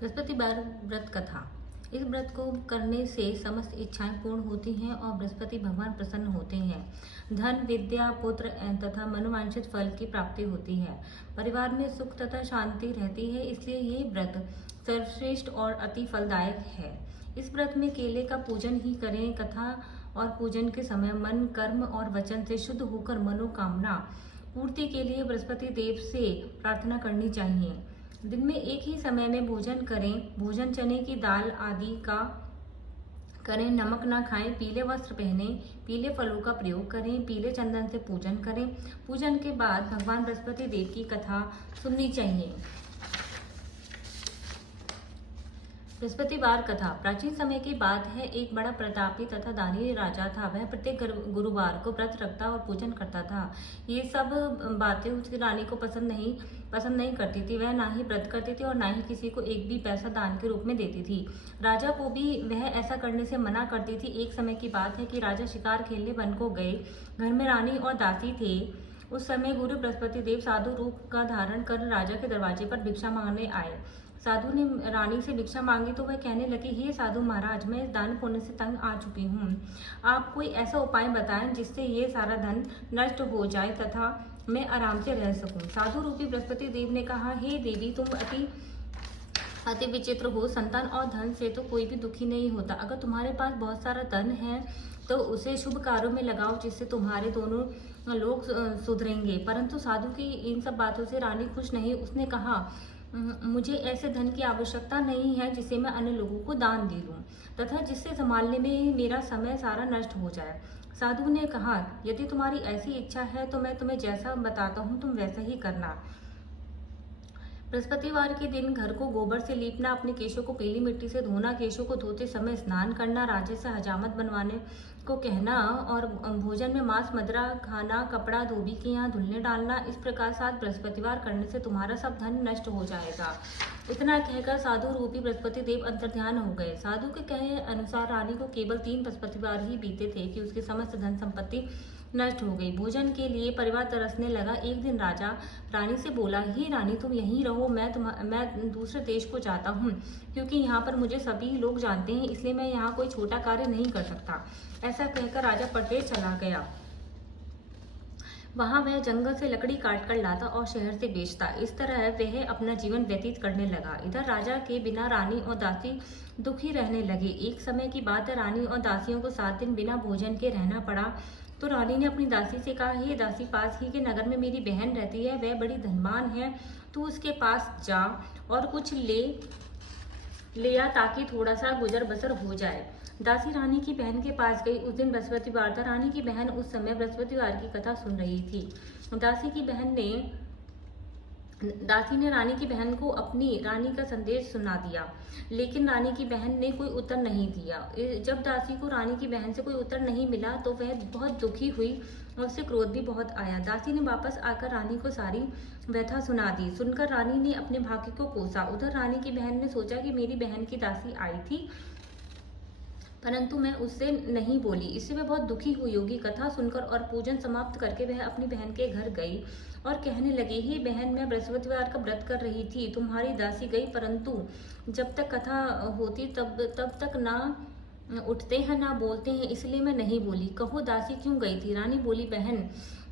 बृहस्पतिवार व्रत कथा। इस व्रत को करने से समस्त इच्छाएं पूर्ण होती हैं और बृहस्पति भगवान प्रसन्न होते हैं। धन, विद्या, पुत्र तथा मनोवांछित फल की प्राप्ति होती है। परिवार में सुख तथा शांति रहती है, इसलिए ये व्रत सर्वश्रेष्ठ और अति फलदायक है। इस व्रत में केले का पूजन ही करें। कथा और पूजन के समय मन, कर्म और वचन से शुद्ध होकर मनोकामना पूर्ति के लिए बृहस्पति देव से प्रार्थना करनी चाहिए। दिन में एक ही समय में भोजन करें। भोजन चने की दाल आदि का करें। नमक ना खाएं। पीले वस्त्र पहने। पीले फलों का प्रयोग करें। पीले चंदन से पूजन करें। पूजन के बाद भगवान बृहस्पति देव की कथा सुननी चाहिए। बृहस्पतिवार कथा प्राचीन समय की बात है। एक बड़ा प्रतापी तथा दानी राजा था। वह प्रत्येक गुरुवार को व्रत रखता और पूजन करता था। ये सब बातें उसकी रानी को पसंद नहीं करती थी। वह ना ही व्रत करती थी और ना ही किसी को एक भी पैसा दान के रूप में देती थी। राजा को भी वह ऐसा करने से मना करती थी। एक समय की बात है कि राजा शिकार खेलने वन को गए। घर में रानी और दासी थे। उस समय गुरु बृहस्पति देव साधु रूप का धारण कर राजा के दरवाजे पर भिक्षा मांगने आए। साधु ने रानी से भिक्षा मांगी तो वह कहने लगी, हे साधु महाराज, मैं इस दान पुण्य से तंग आ चुकी हूँ। आप कोई ऐसा उपाय बताएं जिससे ये सारा धन नष्ट हो जाए तथा मैं आराम से रह सकूं। साधु रूपी बृहस्पति देव ने कहा, हे देवी, तुम अति विचित्र हो। संतान और धन से तो कोई भी दुखी नहीं होता। अगर तुम्हारे पास बहुत सारा धन है तो उसे शुभ कार्यों में लगाओ, जिससे तुम्हारे दोनों लोग सुधरेंगे। परंतु साधु की इन सब बातों से रानी खुश नहीं। उसने कहा, मुझे ऐसे धन की आवश्यकता नहीं है जिसे मैं अन्य लोगों को दान दे दूं तथा जिससे संभालने में मेरा समय सारा नष्ट हो जाए। साधु ने कहा, यदि तुम्हारी ऐसी इच्छा है तो मैं तुम्हें जैसा बताता हूँ तुम वैसा ही करना। बृहस्पतिवार के दिन घर को गोबर से लीपना, अपने केशों को पीली मिट्टी से धोना, केशों को धोते समय स्नान करना, राजे से हजामत बनवाने को कहना और भोजन में मांस मदिरा खाना, कपड़ा धोबी के यहाँ धुलने डालना। इस प्रकार 7 बृहस्पतिवार करने से तुम्हारा सब धन नष्ट हो जाएगा। इतना कहकर साधु रूपी बृहस्पति देव अंतर्ध्यान हो गए। साधु के कहे अनुसार रानी को केवल 3 बृहस्पतिवार ही बीते थे कि उसकी समस्त धन संपत्ति नष्ट हो गई। भोजन के लिए परिवार तरसने लगा। एक दिन राजा रानी से बोला, हे रानी, तुम यहीं रहो, मैं दूसरे देश को जाता हूँ, क्योंकि यहाँ पर मुझे सभी लोग जानते हैं, इसलिए मैं यहाँ कोई छोटा कार्य नहीं कर सकता। ऐसा कहकर राजा परदेश चला गया। वहां वह जंगल से लकड़ी काट कर लाता और शहर से बेचता। इस तरह वह अपना जीवन व्यतीत करने लगा। इधर राजा के बिना रानी और दासी दुखी रहने लगे। एक समय की बात है, रानी और दासियों को 7 दिन बिना भोजन के रहना पड़ा। तो रानी ने अपनी दासी से कहा, हे दासी, पास ही के नगर में मेरी बहन रहती है, वह बड़ी धनवान है, तू उसके पास जा और कुछ ले आ ताकि थोड़ा सा गुजर बसर हो जाए। दासी रानी की बहन के पास गई। उस दिन बृहस्पतिवार था। रानी की बहन उस समय बृहस्पतिवार की कथा सुन रही थी। दासी ने रानी की बहन को अपनी रानी का संदेश सुना दिया, लेकिन रानी की बहन ने कोई उत्तर नहीं दिया। जब दासी को रानी की बहन से कोई उत्तर नहीं मिला तो वह बहुत दुखी हुई और उससे क्रोध भी बहुत आया। दासी ने वापस आकर रानी को सारी व्यथा सुना दी। सुनकर रानी ने अपने भाग्य को कोसा। उधर रानी की बहन ने सोचा कि मेरी बहन की दासी आई थी, परंतु मैं उससे नहीं बोली, इससे वह बहुत दुखी हुई होगी। कथा सुनकर और पूजन समाप्त करके वह अपनी बहन के घर गई और कहने लगी, हे बहन, मैं बृहस्पतिवार का व्रत कर रही थी, तुम्हारी दासी गई, परंतु जब तक कथा होती तब तक ना उठते हैं ना बोलते हैं, इसलिए मैं नहीं बोली। कहो दासी क्यों गई थी? रानी बोली, बहन,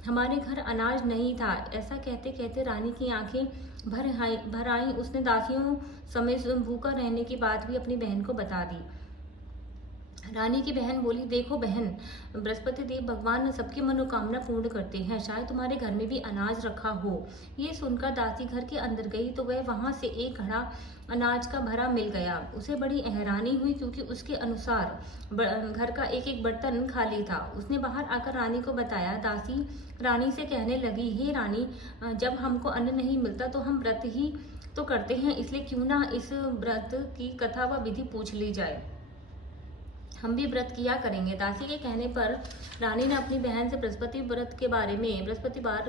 हमारे घर अनाज नहीं था। ऐसा कहते कहते रानी की आंखें भर आई। उसने दासियों समय भूखा रहने की बात भी अपनी बहन को बता दी। रानी की बहन बोली, देखो बहन, बृहस्पति देव भगवान सबकी मनोकामना पूर्ण करते हैं, शायद तुम्हारे घर में भी अनाज रखा हो। ये सुनकर दासी घर के अंदर गई तो वह वहां से एक घड़ा अनाज का भरा मिल गया। उसे बड़ी हैरानी हुई, क्योंकि उसके अनुसार घर का एक एक बर्तन खाली था। उसने बाहर आकर रानी को बताया। दासी रानी से कहने लगी, हे रानी, जब हमको अन्न नहीं मिलता तो हम व्रत ही तो करते हैं, इसलिए क्यों ना इस व्रत की कथा व विधि पूछ ली जाए, हम भी व्रत किया करेंगे। दासी के कहने पर रानी ने अपनी बहन से बृहस्पतिवार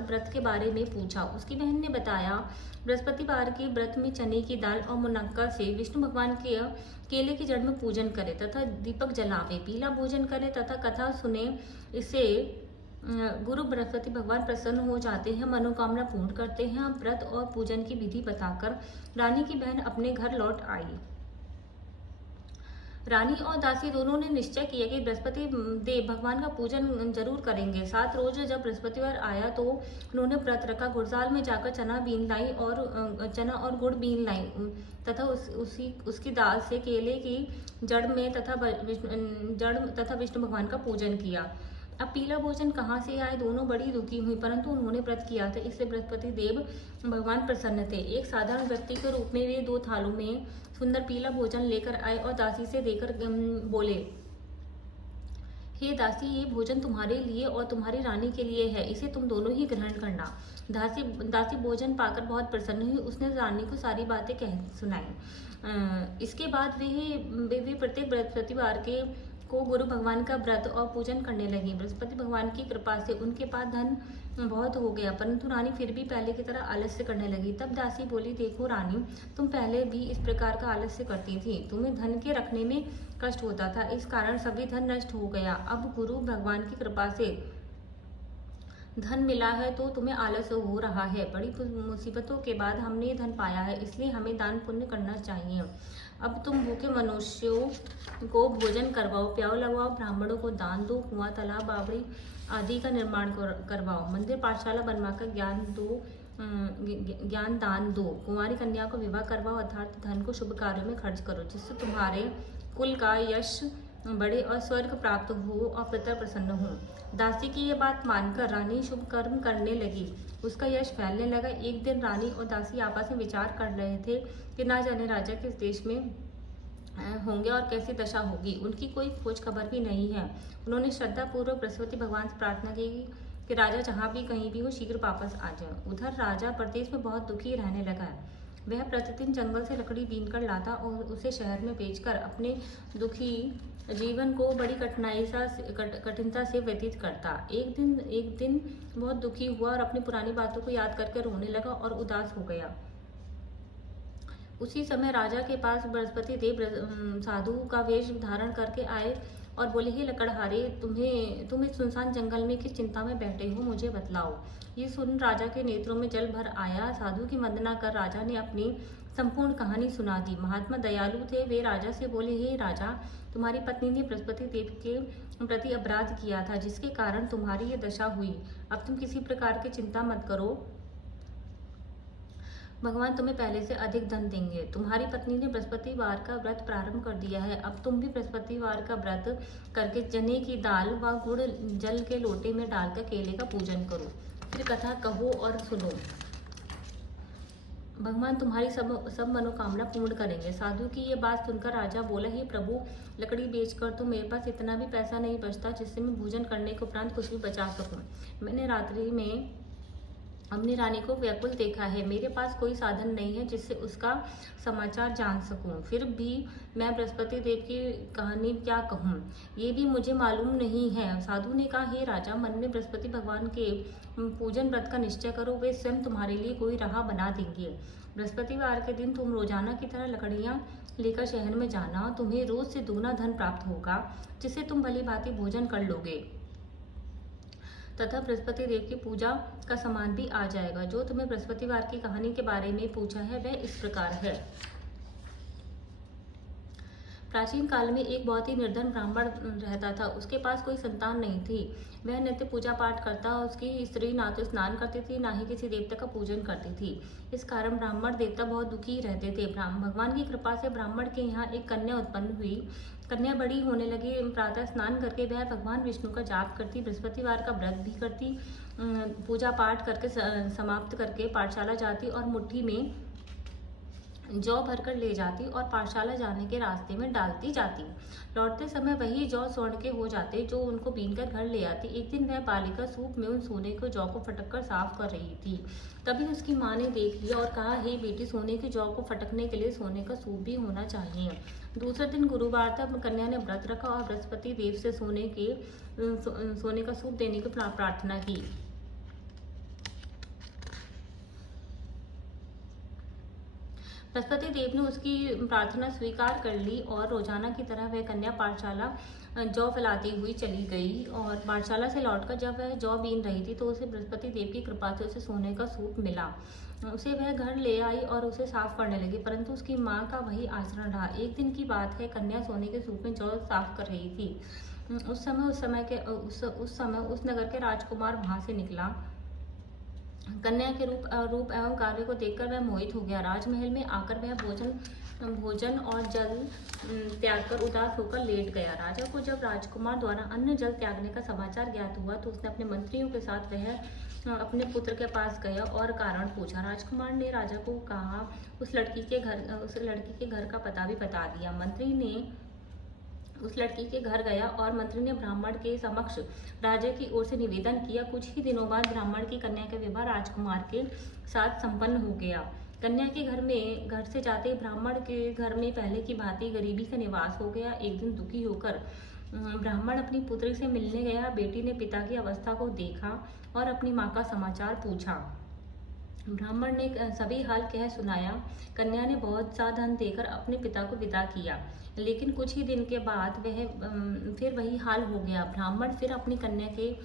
व्रत के बारे में पूछा। उसकी बहन ने बताया, बृहस्पतिवार के व्रत में चने की दाल और मुनक्का से विष्णु भगवान के केले की जड़ में पूजन करे तथा दीपक जलावे, पीला भोजन करे तथा कथा सुने। इससे गुरु बृहस्पति भगवान प्रसन्न हो जाते हैं, मनोकामना पूर्ण करते हैं। व्रत और पूजन की विधि बताकर रानी की बहन अपने घर लौट आई। रानी और दासी दोनों ने निश्चय किया कि बृहस्पति देव भगवान का पूजन जरूर करेंगे। 7 रोज जब बृहस्पतिवार आया तो उन्होंने व्रत रखा। गुड़साल में जाकर चना और गुड़ बीन लाई तथा उसकी दाल से केले की जड़ में तथा विष्णु भगवान का पूजन किया। अब पीला भोजन कहाँ से आए, दोनों बड़ी दुखी हुई, परंतु उन्होंने व्रत किया था, इससे बृहस्पति देव भगवान प्रसन्न थे। एक साधारण व्यक्ति के रूप में वे 2 थालों में सुंदर पीला भोजन लेकर आए और दासी से देकर बोले, हे दासी, ये भोजन तुम्हारे लिए और तुम्हारी रानी के लिए है, इसे तुम दोनों ही ग्रहण करना। दासी भोजन पाकर बहुत प्रसन्न हुई। उसने रानी को सारी बातें सुनाई। इसके बाद वे प्रत्येक बृहस्पतिवार को गुरु भगवान का व्रत और पूजन करने लगी। बृहस्पति भगवान की कृपा से उनके पास धन बहुत हो गया, परंतु रानी फिर भी पहले की तरह आलस्य करने लगी। तब दासी बोली, देखो रानी, तुम पहले भी इस प्रकार का आलस्य करती थी, तुम्हें धन के रखने में कष्ट होता था, इस कारण सभी धन नष्ट हो गया। अब गुरु भगवान की कृपा से धन मिला है तो तुम्हें आलस्य हो रहा है। बड़ी मुसीबतों के बाद हमने ये धन पाया है, इसलिए हमें दान पुण्य करना चाहिए। अब तुम भूखे मनुष्यों को भोजन करवाओ, प्याव लगवाओ, ब्राह्मणों को दान दो, कुआं, तालाब, बावड़ी आदि का निर्माण करवाओ, मंदिर पाठशाला बनवाकर ज्ञान दान दो, कुंवारी कन्या को विवाह करवाओ, अर्थात धन को शुभ कार्यों में खर्च करो, जिससे तुम्हारे कुल का यश बढ़े और स्वर्ग प्राप्त हो और पितर प्रसन्न हो। दासी की ये बात मानकर रानी शुभ कर्म करने लगी, उसका यश फैलने लगा। एक दिन रानी और दासी आपस में विचार कर रहे थे कि ना जाने राजा किस देश में होंगे और कैसी दशा होगी, उनकी कोई खोज खबर भी नहीं है। उन्होंने श्रद्धा पूर्वक बृहस्पति भगवान से प्रार्थना की कि राजा जहाँ भी कहीं भी हो शीघ्र वापस आ जाए। उधर राजा प्रदेश में बहुत दुखी रहने लगा। वह प्रतिदिन जंगल से लकड़ी बीनकर लाता और उसे शहर में बेचकर अपने दुखी जीवन को बड़ी कठिनता से व्यतीत करता। एक दिन बहुत दुखी हुआ और अपनी पुरानी बातों को याद करके रोने लगा और उदास हो गया। उसी समय राजा के पास बृहस्पति देव साधु का वेश धारण करके आए और बोले, हे लकड़हारे, तुम इस सुनसान जंगल में किस चिंता में बैठे हो, मुझे बतलाओ। ये सुन राजा के नेत्रों में जल भर आया। साधु की वंदना कर राजा ने अपनी संपूर्ण कहानी सुना दी। महात्मा दयालु थे, वे राजा से बोले, हे राजा, तुम्हारी पत्नी ने बृहस्पति देव के प्रति अपराध किया था, जिसके कारण तुम्हारी ये दशा हुई। अब तुम किसी प्रकार की चिंता मत करो, भगवान तुम्हें पहले से अधिक धन देंगे। तुम्हारी पत्नी ने बृहस्पतिवार का व्रत प्रारंभ कर दिया है, अब तुम भी बृहस्पतिवार का व्रत करके चने की दाल व गुड़ जल के लोटे में डालकर केले का पूजन करो। फिर कथा कहो और सुनो, भगवान तुम्हारी सब मनोकामना पूर्ण करेंगे। साधु की ये बात सुनकर राजा बोला, हे प्रभु, लकड़ी बेचकर तो मेरे पास इतना भी पैसा नहीं बचता जिससे मैं भोजन करने के उपरांत कुछ भी बचा सकूं। मैंने रात्रि में अपनी रानी को व्याकुल देखा है, मेरे पास कोई साधन नहीं है जिससे उसका समाचार जान सकूं। फिर भी मैं बृहस्पति देव की कहानी क्या कहूं, ये भी मुझे मालूम नहीं है। साधु ने कहा, हे राजा, मन में बृहस्पति भगवान के पूजन व्रत का निश्चय करो, वे स्वयं तुम्हारे लिए कोई राह बना देंगे। बृहस्पतिवार के दिन तुम रोजाना की तरह लकड़ियां लेकर शहर में जाना, तुम्हें रोज से दुगना धन प्राप्त होगा, जिससे तुम भली भांति भोजन कर लोगे तथा बृहस्पति देव की पूजा का सामान भी आ जाएगा। जो तुम्हें बृहस्पतिवार की कहानी के बारे में पूछा है वह इस प्रकार है। प्राचीन काल में एक बहुत ही निर्धन ब्राह्मण रहता था, उसके पास कोई संतान नहीं थी। वह नित्य पूजा पाठ करता, उसकी स्त्री ना तो स्नान करती थी, ना ही किसी देवता का पूजन करती थी। इस कारण ब्राह्मण देवता बहुत दुखी रहते थे। भगवान की कृपा से ब्राह्मण के यहाँ एक कन्या उत्पन्न हुई। कन्या बड़ी होने लगी। प्रातः स्नान करके वह भगवान विष्णु का जाप करती, बृहस्पतिवार का व्रत भी करती, पूजा पाठ करके समाप्त करके पाठशाला जाती और मुट्ठी में जौ भरकर ले जाती और पाठशाला जाने के रास्ते में डालती जाती। लौटते समय वही जौ स्वर्ण के हो जाते जो उनको बीनकर घर ले आती। एक दिन वह बालिका सूप में उन सोने के जौ को फटक कर साफ कर रही थी। तभी उसकी माँ ने देख लिया और कहा, हे बेटी, सोने के जौ को फटकने के लिए सोने का सूप भी होना चाहिए। दूसरे दिन गुरुवार था, कन्या ने व्रत रखा और बृहस्पति देव से सोने का सूप देने की प्रार्थना की। बृहस्पति देव ने उसकी प्रार्थना स्वीकार कर ली और रोजाना की तरह वह कन्या पाठशाला जौ फैलाती हुई चली गई। और पाठशाला से लौटकर जब वह जौ बीन रही थी तो उसे बृहस्पति देव की कृपा से उसे सोने का सूप मिला। उसे वह घर ले आई और उसे साफ करने लगी, परंतु उसकी माँ का वही आचरण रहा। एक दिन की बात है, कन्या सोने के सूप में जौ साफ कर रही थी। उस समय उस नगर के राजकुमार वहां से निकला। कन्या के रूप एवं कार्य को देखकर वह मोहित हो गया। राजमहल में आकर वह भोजन और जल त्याग कर उदास होकर लेट गया। राजा को जब राजकुमार द्वारा अन्न जल त्यागने का समाचार ज्ञात हुआ तो उसने अपने मंत्रियों के साथ वह अपने पुत्र के पास गया और कारण पूछा। राजकुमार ने राजा को कहा, उस लड़की के घर का पता भी बता दिया। मंत्री ने उस लड़की के घर गया और मंत्री ने ब्राह्मण के समक्ष राजा की ओर से निवेदन किया। कुछ ही दिनों बाद ब्राह्मण की कन्या का विवाह राजकुमार के साथ संपन्न हो गया। कन्या के घर से जाते ही ब्राह्मण के घर में पहले की भांति गरीबी का निवास हो गया। एक दिन दुखी होकर ब्राह्मण अपनी पुत्री से मिलने गया। बेटी ने पिता की अवस्था को देखा और अपनी माँ का समाचार पूछा। ब्राह्मण ने सभी हाल कह सुनाया। कन्या ने बहुत सा धन देकर अपने पिता को विदा किया, लेकिन कुछ ही दिन के बाद फिर वही हाल हो गया। ब्राह्मण फिर अपनी कन्या के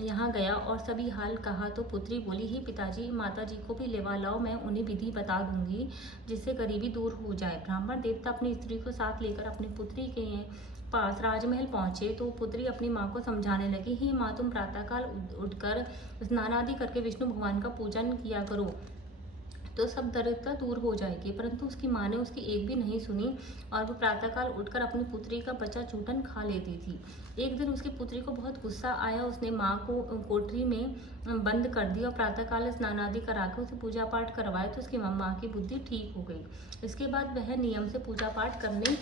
यहाँ गया और सभी हाल कहा तो पुत्री बोली, ही पिताजी, माताजी को भी लेवा लाओ, मैं उन्हें विधि बता दूंगी जिससे गरीबी दूर हो जाए। ब्राह्मण देवता अपनी स्त्री को साथ लेकर अपनी पुत्री के पास राजमहल पहुंचे तो पुत्री अपनी माँ को समझाने लगी, ही माँ, तुम प्रातःकाल उठकर स्नान आदि करके विष्णु भगवान का पूजन किया करो तो सब दरिद्रता दूर हो जाएगी। परंतु उसकी माँ ने उसकी एक भी नहीं सुनी और वो प्रातःकाल उठकर अपनी पुत्री का बच्चा चूटन खा लेती थी। एक दिन उसकी पुत्री को बहुत गुस्सा आया। उसने माँ को कोठरी में बंद कर दिया और प्रातःकाल स्नान आदि कराकर उसे पूजा पाठ करवाया तो उसकी माँ की बुद्धि ठीक हो गई। इसके बाद वह नियम से पूजा पाठ करने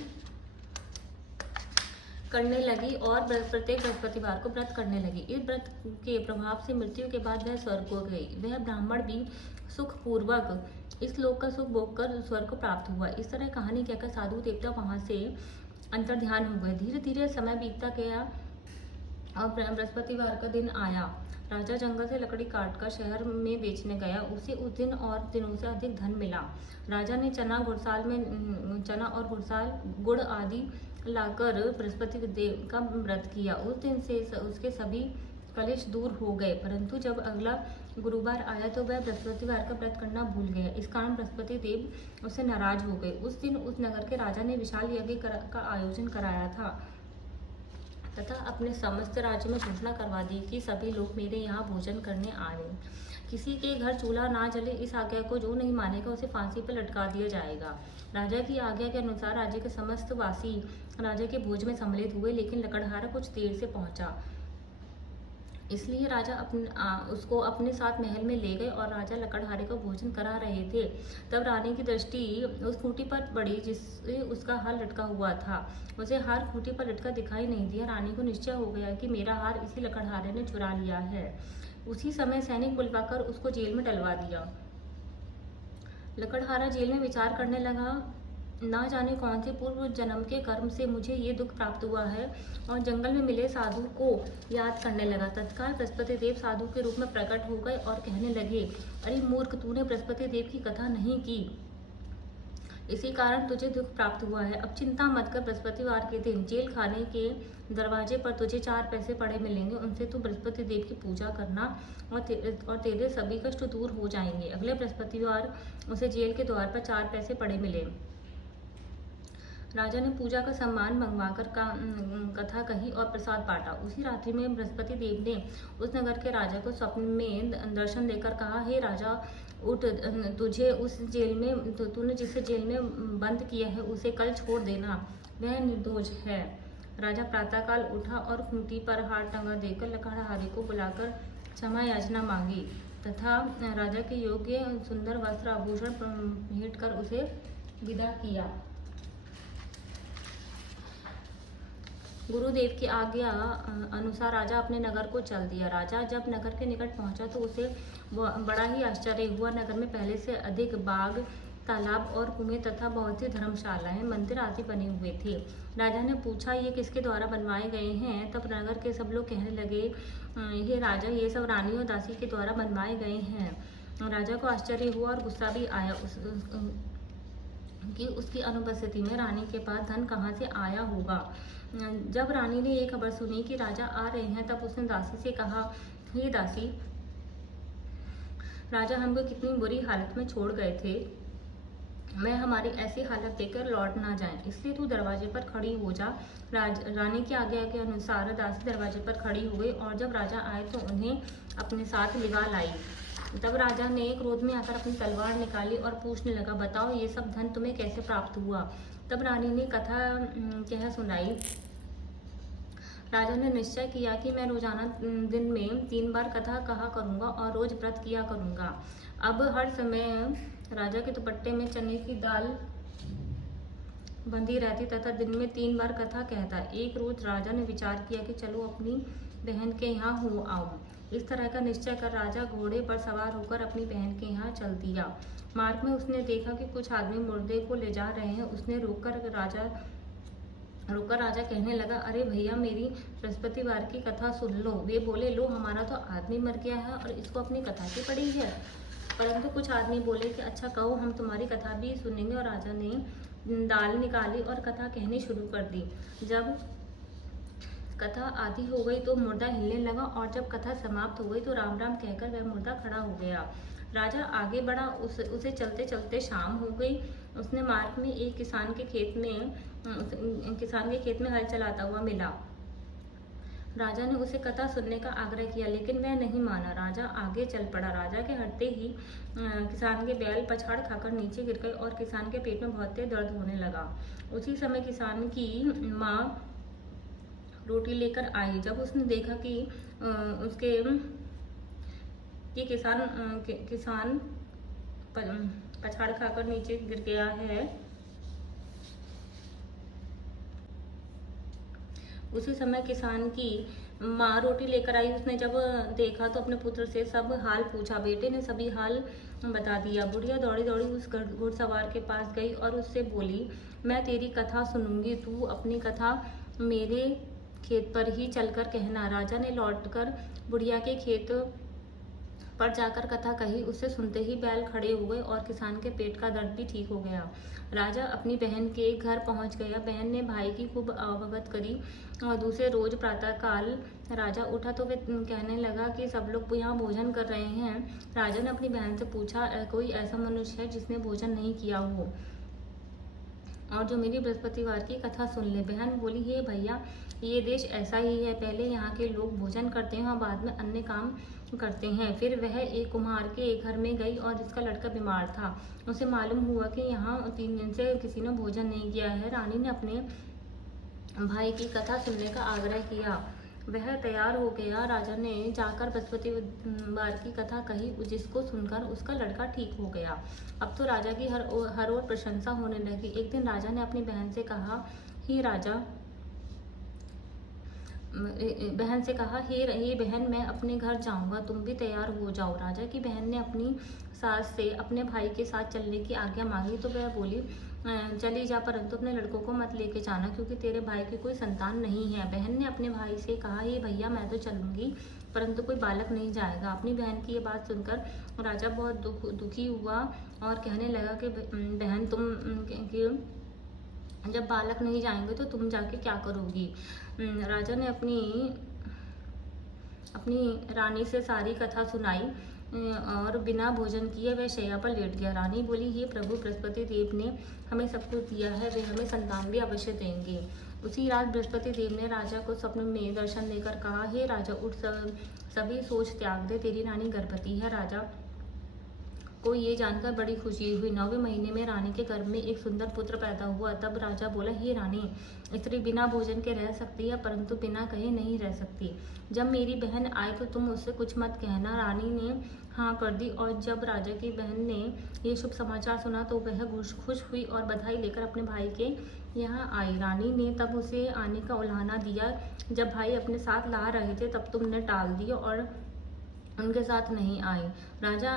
लगी और प्रत्येक बृहस्पतिवार को व्रत करने लगी। इस व्रत के प्रभाव से मृत्यु के बाद वह स्वर्ग को गई। वह ब्राह्मण भी सुखपूर्वक इस लोक का सुख भोगकर स्वर्ग को प्राप्त हुआ। इस तरह कहानी कहकर साधु देवता वहां से अंतर्ध्यान हो गए। धीरे धीरे समय बीतता गया और बृहस्पतिवार का दिन आया। राजा जंगल से लकड़ी काटकर शहर में बेचने गया। उसे उस दिन और दिनों से अधिक धन मिला। राजा ने चना और घुड़साल गुड़ आदि लाकर बृहस्पति देव का व्रत किया। उस दिन से उसके सभी कलेश दूर हो गए। परंतु जब अगला गुरुवार आया तो वह बृहस्पतिवार का व्रत करना भूल गया। इस कारण बृहस्पति देव उससे नाराज हो गए। उस दिन उस नगर के राजा ने विशाल यज्ञ का आयोजन कराया था तथा अपने समस्त राज्य में घोषणा करवा दी कि सभी लोग मेरे यहाँ भोजन करने आए। किसी के घर चूल्हा ना जले, इस आज्ञा को जो नहीं मानेगा उसे फांसी पर लटका दिया जाएगा। राजा की आज्ञा के अनुसार राज्य के समस्त वासी राजा के भोज में सम्मिलित हुए, लेकिन लकड़हारा कुछ देर से पहुंचा, इसलिए राजा उसको अपने साथ महल में ले गए और राजा लकड़हारे को भोजन करा रहे थे। तब रानी की दृष्टि उस खूंटी पर पड़ी जिससे उसका हार लटका हुआ था। उसे हार खूंटी पर लटका दिखाई नहीं दिया। रानी को निश्चय हो गया कि मेरा हार इसी लकड़हारे ने चुरा लिया है। उसी समय सैनिक बुलवाकर उसको जेल में डलवा दिया। लकड़हारा जेल में विचार करने लगा, ना जाने कौन से पूर्व जन्म के कर्म से मुझे ये दुख प्राप्त हुआ है, और जंगल में मिले साधु को याद करने लगा। तत्काल बृहस्पति देव साधु के रूप में प्रकट हो गए और कहने लगे, अरे मूर्ख, तूने बृहस्पति देव की कथा नहीं की, इसी कारण तुझे दुख प्राप्त हुआ है। अब चिंता मत कर, बृहस्पतिवार के दिन जेल खाने के दरवाजे पर तुझे 4 पैसे पड़े मिलेंगे। उनसे तू बृहस्पति देव की पूजा करना और तेरे सभी कष्ट दूर हो जाएंगे। अगले बृहस्पतिवार उसे जेल के द्वार पर 4 पैसे पड़े मिले। राजा ने पूजा का सम्मान मंगवाकर कथा कही और प्रसाद बांटा। उसी रात्रि में बृहस्पति देव ने उस नगर के राजा को स्वप्न में दर्शन देकर कहा, हे राजा, उठ, तुझे उस जेल में तूने जिसे जेल में बंद किया है उसे कल छोड़ देना, वह निर्दोष है। राजा प्रातःकाल उठा और खूंटी पर हाथ टंगा देकर लकड़हारे को बुलाकर क्षमा याचना मांगी तथा राजा के योग्य सुंदर वस्त्र आभूषण भेंट कर उसे विदा किया। गुरुदेव की आज्ञा अनुसार राजा अपने नगर को चल दिया। राजा जब नगर के निकट पहुंचा तो उसे बड़ा ही आश्चर्य हुआ। नगर में पहले से अधिक बाग, तालाब और कुएं तथा बहुत सी धर्मशालाएं, मंदिर आदि बने हुए थे। राजा ने पूछा, ये किसके द्वारा बनवाए गए हैं? तब नगर के सब लोग कहने लगे, हे राजा, ये सब रानी और दासी के द्वारा बनवाए गए हैं। राजा को आश्चर्य हुआ और गुस्सा भी आया। कि उसकी अनुपस्थिति में रानी के पास धन कहाँ से आया होगा। जब रानी ने ये खबर सुनी कि राजा आ रहे हैं, तब उसने दासी से कहा, हे दासी, राजा हमको कितनी बुरी हालत में छोड़ गए थे, मैं हमारी ऐसी हालत देखकर लौट ना जाए, इसलिए तू दरवाजे पर खड़ी हो जा। रानी की आज्ञा के अनुसार दासी दरवाजे पर खड़ी हो गई और जब राजा आए तो उन्हें अपने साथ लिवा लाई। तब राजा ने क्रोध में आकर अपनी तलवार निकाली और पूछने लगा, बताओ ये सब धन तुम्हें कैसे प्राप्त हुआ। तब रानी ने कथा कह सुनाई। राजा ने निश्चय किया कि मैं रोजाना दिन में 3 बार कथा कहा करूंगा और रोज व्रत किया करूंगा। अब हर समय राजा के दुपट्टे में चने की दाल बंधी रहती तथा दिन में 3 बार कथा कहता। एक रोज राजा ने विचार किया कि चलो अपनी बहन के यहाँ हो आऊं। इस तरह का निश्चय कर राजा घोड़े पर सवार होकर अपनी बहन के यहाँ चल दिया। मार्ग में उसने देखा कि कुछ आदमी मुर्दे को ले जा रहे हैं। उसने रोककर राजा कहने लगा, अरे भैया, मेरी बृहस्पतिवार की कथा सुन लो। वे बोले, लो, हमारा तो आदमी मर गया है और इसको अपनी कथा की पड़ी है। परंतु कुछ आदमी बोले कि अच्छा कहो, हम तुम्हारी कथा भी सुनेंगे। और राजा ने दाल निकाली और कथा कहनी शुरू कर दी। जब कथा आधी हो गई तो मुर्दा हिलने लगा और जब कथा समाप्त हो गई तो राम राम कहकर वह मुर्दा खड़ा हो गया। राजा आगे बढ़ा। उसे चलते चलते शाम हो गई। उसने मार्ग में एक किसान के खेत में हल चलाता हुआ मिला। राजा ने उसे कथा सुनने का आग्रह किया, लेकिन वह नहीं माना। राजा आगे चल पड़ा। राजा के हटते ही किसान के बैल पछाड़ खाकर नीचे गिर गए और किसान के पेट में बहुत तेज दर्द होने लगा। उसी समय किसान की माँ रोटी लेकर आई। जब उसने देखा कि किसान पछाड़ खाकर नीचे गिर गया है, उसी समय किसान की माँ रोटी लेकर आई। उसने जब देखा तो अपने पुत्र से सब हाल पूछा। बेटे ने सभी हाल बता दिया। बुढ़िया दौड़ी दौड़ी उस घुड़सवार के पास गई और उससे बोली, मैं तेरी कथा सुनूंगी, तू अपनी कथा मेरे खेत पर ही चलकर कहना। राजा ने लौटकर बुढ़िया के खेत पर जाकर कथा कही। उसे सुनते ही बैल खड़े हो गए और किसान के पेट का दर्द भी ठीक हो गया। राजा अपनी बहन के घर पहुंच गया। बहन ने भाई की खूब अवगत करी और दूसरे रोज प्रातःकाल राजा उठा तो वे कहने लगा कि सब लोग यहाँ भोजन कर रहे हैं। राजा ने अपनी बहन से पूछा, कोई ऐसा मनुष्य है जिसने भोजन नहीं किया हो और जो मेरी बृहस्पतिवार की कथा सुन ले। बहन बोली, हे भैया, ये देश ऐसा ही है, पहले यहाँ के लोग भोजन करते हैं और बाद में अन्य काम करते हैं। फिर वह एक कुम्हार के घर में गई और जिसका लड़का बीमार था। उसे मालूम हुआ कि यहाँ 3 दिन से किसी ने भोजन नहीं किया है। रानी ने अपने भाई की कथा सुनने का आग्रह किया। वह तैयार हो गया। राजा ने जाकर बृहस्पतिवार की कथा कही, जिसको सुनकर उसका लड़का ठीक हो गया। अब तो राजा की हर ओर प्रशंसा होने लगी। एक दिन राजा ने अपनी बहन से कहा, हे बहन, मैं अपने घर जाऊंगा, तुम भी तैयार हो जाओ। राजा की बहन ने अपनी सास से अपने भाई के साथ चलने की आज्ञा मांगी तो वह बोली, चली जा, परंतु अपने लड़कों को मत लेके जाना, क्योंकि तेरे भाई की कोई संतान नहीं है। बहन ने अपने भाई से कहा, हे भैया, मैं तो चलूंगी, परंतु कोई बालक नहीं जाएगा। अपनी बहन की ये बात सुनकर राजा बहुत दुखी हुआ और कहने लगा कि बहन, तुम जब बालक नहीं जाएंगे तो तुम जाके क्या करोगी। राजा ने अपनी रानी से सारी कथा सुनाई और बिना भोजन किए वह शैया पर लेट गया। रानी बोली, हे प्रभु, बृहस्पति देव ने हमें सब कुछ दिया है, वे हमें संतान भी अवश्य देंगे। उसी रात बृहस्पति देव ने राजा को स्वप्न में दर्शन देकर कहा, हे राजा, उठ, सभी सोच त्याग दे, तेरी रानी गर्भवती है। राजा को ये जानकर बड़ी खुशी हुई। 9वें महीने में रानी के गर्भ में एक सुंदर पुत्र पैदा हुआ। तब राजा बोला, हे रानी, स्त्री बिना भोजन के रह सकती है, परंतु बिना कहे नहीं रह सकती। जब मेरी बहन आए तो तुम उससे कुछ मत कहना। रानी ने हाँ कर दी और जब राजा की बहन ने ये शुभ समाचार सुना तो वह खुश हुई और बधाई लेकर अपने भाई के यहाँ आई। रानी ने तब उसे आने का उलाहना दिया। जब भाई अपने साथ ला रहे थे तब तुमने टाल दिया और उनके साथ नहीं आए। राजा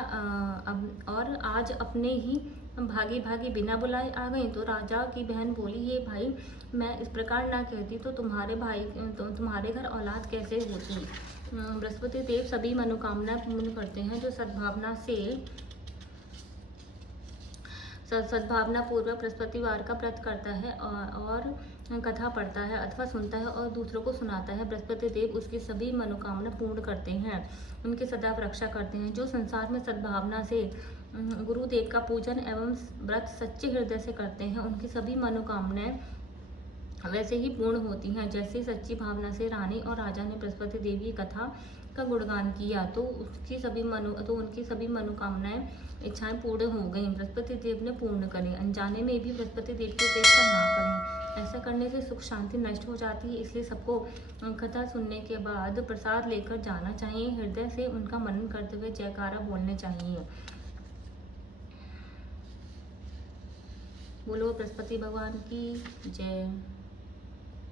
और आज अपने ही भागी भागी बिना बुलाए आ गई। तो राजा की बहन बोली, ये भाई, मैं इस प्रकार ना कहती तो तुम्हारे घर औलाद कैसे होती। बृहस्पति देव सभी मनोकामनाएं पूर्ण करते हैं जो सद्भावना पूर्वक बृहस्पतिवार का व्रत करता है और कथा पढ़ता है अथवा सुनता है और दूसरों को सुनाता है, बृहस्पति देव उसकी सभी मनोकामना पूर्ण करते हैं, उनकी सदैव रक्षा करते हैं। जो संसार में सद्भावना से गुरुदेव का पूजन एवं व्रत सच्चे हृदय से करते हैं, उनकी सभी मनोकामनाएं वैसे ही पूर्ण होती हैं। जैसे सच्ची भावना से रानी और राजा ने बृहस्पति देव की कथा का गुणगान किया तो उनकी सभी मनोकामनाएं इच्छाएं पूर्ण हो गईं। बृहस्पति देव ने पूर्ण करें। अनजाने में भी बृहस्पति देव की उपेक्षा ना करें, ऐसा करने से सुख शांति नष्ट हो जाती है। इसलिए सबको कथा सुनने के बाद प्रसाद लेकर जाना चाहिए। हृदय से उनका मनन करते हुए जयकारा बोलने चाहिए। बोलो बृहस्पति भगवान की जय।